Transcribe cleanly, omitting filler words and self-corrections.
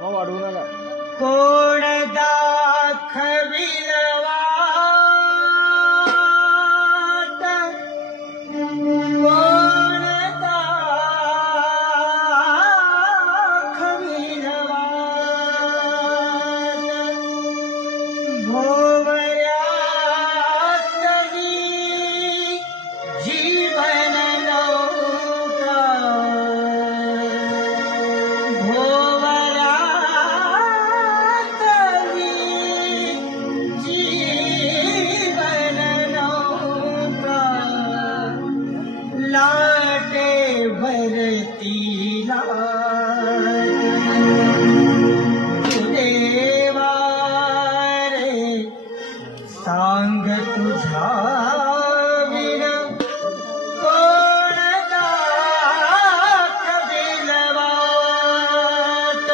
मग वाढवू नका. कोण दाखविल वाट, कोण दाखविल वाट, भोवऱ्यातली जीवन नौका, भोवऱ्यातली जीवन नौका, लाटे भरती देवा रे, सांग तुझा विण कोण दाखविल वाट.